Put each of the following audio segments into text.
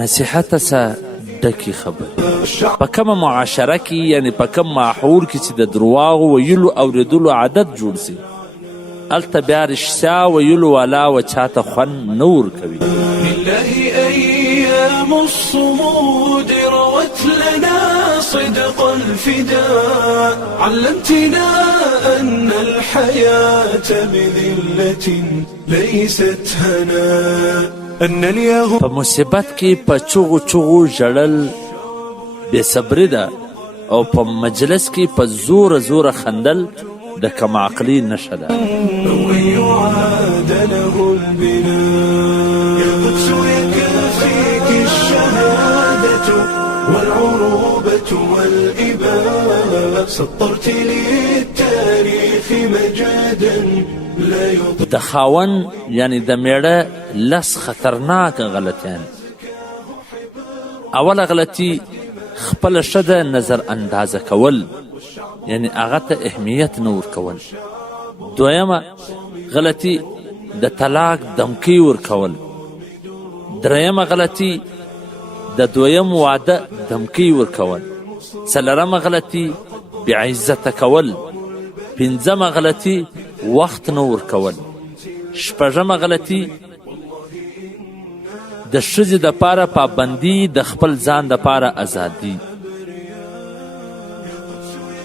نصیحت سه ډکې خبرې په کومه معاشره کې یعنې په کوم ماحول کې چې د درواغو ویلو اورېدلو عادت جوړ سي هلته بیا رښتیا ویلو والا و چاته خوند نه ورکوي. لله أيام الصمود روت لنا صدق الفداء علمتنا أن الحياة بذلة ليست هنا أن اليهود په مصیبت کې په چغو چغو ژړل بې صبري ده او په مجلس کې په زوره زوره خندل د کم عقلي نښه ده. ويعاد له البناء يا قدس يكفيك الشهادة والعروبة والإباء سطرت للتاريخ مجادا لا يطاق. د خاون یعنی د میړه لس خطرناک غلطیان. اوله غلطي خپله ښځه نظر اندازه کول یعنی هغه ته اهمیت نه ورکول. دویمه غلطي د طلاق دمکۍ ورکول. درېیمه غلطي د دویم واده دمکۍ ورکول. څلورمه غلطي بېعزته کول. پنځمه غلطي وخت نه ورکول. شپږمه غلطي د ښځې دپاره پابندي د خپل ځان دپاره ازادي.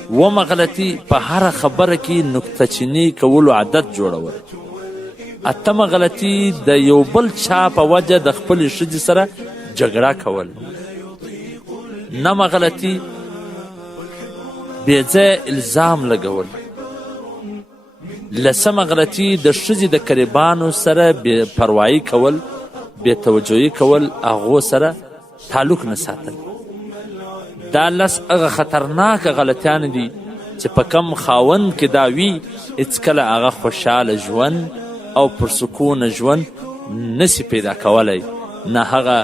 اوومه غلطي په هره خبره کې نکته چیني کولو عادت جوړول. اتمه غلطي د یو بل چا په وجه د خپلې ښځې سره جګړه کول. نهمه غلطي بېځایه الزام لګول. لسمه غلطي د ښځې د قریبانو سره بې پروایي کول، بې توجهي کول، هغو سره تعلق نه ساتل. دا لس هغه خطرناکه غلطیان دي چې په کم خاوند کې دا وي هېڅکله هغه خوشحاله ژوند او پرسکونه ژوند نسی پیدا کولی، نه هغه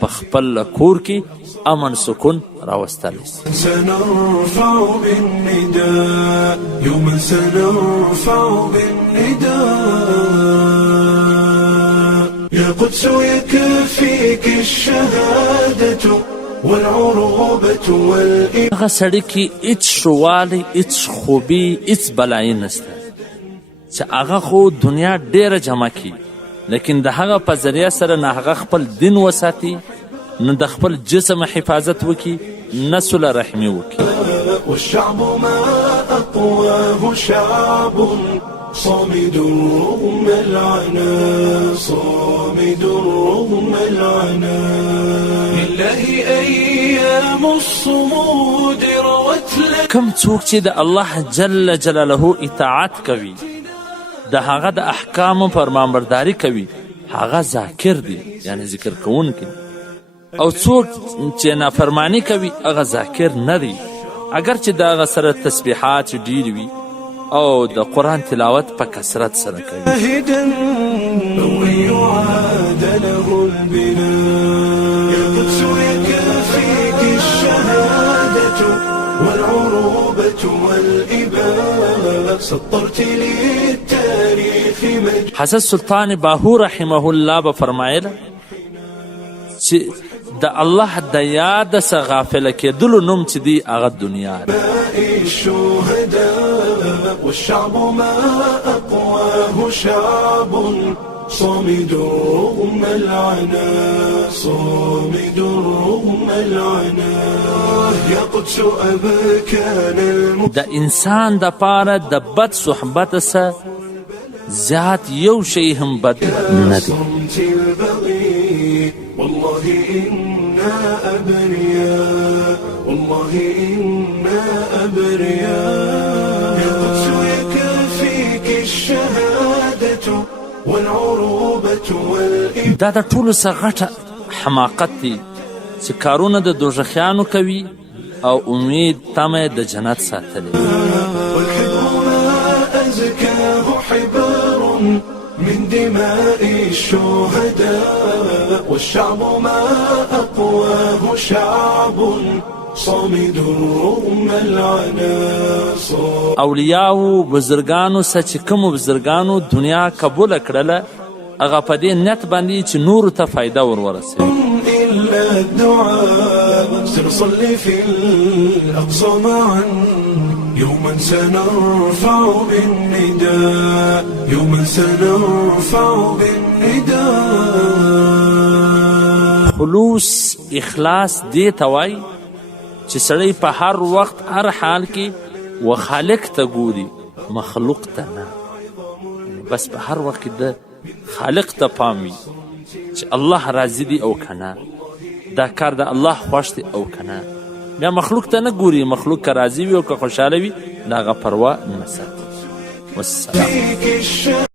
په خپل کور کې امن سکون راوستلی سي. سنرفع بالنداء يوما سنرفع بالنداء يا قدس يكفيك الشهادة والعروبة والإباء. هغه سړي کې هېڅ ښهوالی، هېڅ خوبي، هېڅ بلایي نشته چې هغه خو دنیا ډېره جمع کړي لیکن د هغه په ذریعه سره نه هغه خپل دین وساتي، نه د خپل جسم حفاظت وکړي، نه صله رحمي وکړي. والشعب ما أقواه شعب صامد رغم العنا صامد رغم العنا لله أيام الصمود روت لنا. کم څوک چې د الله جل جلاله اطاعت کوي، د هغه د احکامو فرمانبرداري کوي، هغه ذاکر دی یعنی ذکر کوونکی. او څوک چې نافرمانی کوي هغه ذاکر نه دی، اگر چې د هغه سره تسبیحات ډېر وي او د قرآن تلاوت په کثرت سره کوي. ويعاد له البناء يا قدس يكفيك الشهادة والعروبة والإباء سطرت للتاريخ مجادا. حضرت سلطان باهو رحمه الله به فرمایله چې د الله د یاد څخه غافله کېدلو نوم چې دی هغه دنیا ده. الشهداء والشعب ما أقواه شعب صامد رغم العنا صامد رغم العنا يا قدس أبكانا. د انسان د پاره د بد صحبت سره زیات یو شی هم بد نه دی. والله إنا أبرياء والله إنا أبرياء يا قدس يكفيك الشهادة والعروبة والإباء. دا د ټولو څخه غټه حماقت دی چې کارونه د دوزخیانو کوي او امید تمه د جنت ساتلی. والحبر ما أزكاه حبر من دماء الشهداء والشعب ما أقواه شعب صامد رغم العنا. اولیاو بزرگانو سه چې کومو بزرگانو دنیا قبوله کړله هغه په دې نیت باندې چې نورو ته فایده ور ورسوي. إلا الدعاء سنصلي في الأقصى معا يوما سنرفع بالنداء يوما سنرفع بالنداء خلوص اخلاص دې ته وایي چې سړی په هر وخت هر حال کې و خالق ته ګوري مخلوق ته نه بس په هر وخت کې د خالق ته پام وي چې الله راضي دي او که نه دا کار د الله خوښ دی او که نه بیا مخلوق ته نه ګوري مخلوق که راضي وي او که خوشحاله وي د هغه پروا نه ساتي والسلام